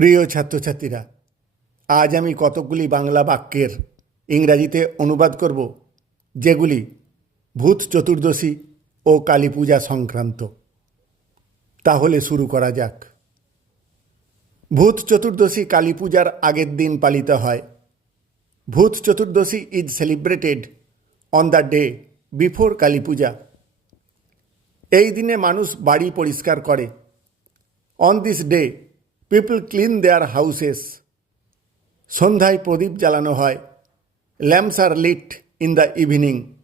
প্রিয় ছাত্রছাত্রীরা, আজ আমি কতকগুলি বাংলা বাক্যের ইংরাজিতে অনুবাদ করব, যেগুলি ভূত চতুর্দশী ও কালী পূজা সংক্রান্ত। তাহলে শুরু করা যাক। ভূত চতুর্দশী কালী পূজার আগের দিন পালিত হয়। Bhoot Chaturdashi is celebrated on the day before Kali Puja. এই দিনে মানুষ বাড়ি পরিষ্কার করে। On this day people clean their houses. সন্ধ্যায় প্রদীপ জ্বালানো হয়। ল্যাম্পস আর লিট ইন দ্য ইভিনিং।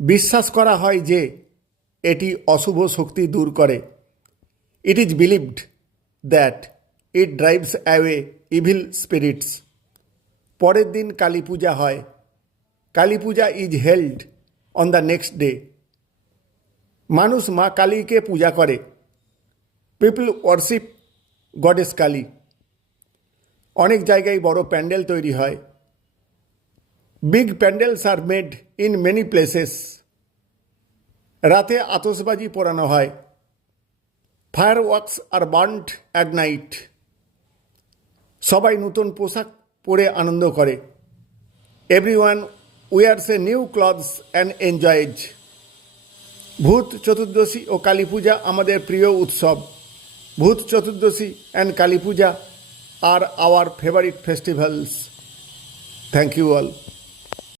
বিশ্বাস করা হয় যে এটি অশুভ শক্তি দূর করে। It is believed that it drives away evil spirits. পরের দিন কালী পূজা হয়। Kali Puja is held on the next day. মানুষ মা কালীকে পূজা করে। People worship goddess Kali. অনেক জায়গায় বড় প্যান্ডেল তৈরি হয়। বিগ প্যান্ডেলস আর মেড ইন মেনি প্লেসেস। রাতে আতশবাজি পোড়ানো হয়। ফায়ার ওয়ার্কস আর বার্নড অ্যাট নাইট। সবাই নতুন পোশাক পরে আনন্দ করে। Everyone wears a new clothes and enjoys. Bhoot Chaturdashi ও কালী পূজা আমাদের প্রিয় উৎসব। Bhoot Chaturdashi and Kali Puja are our favorite festivals. Thank you all.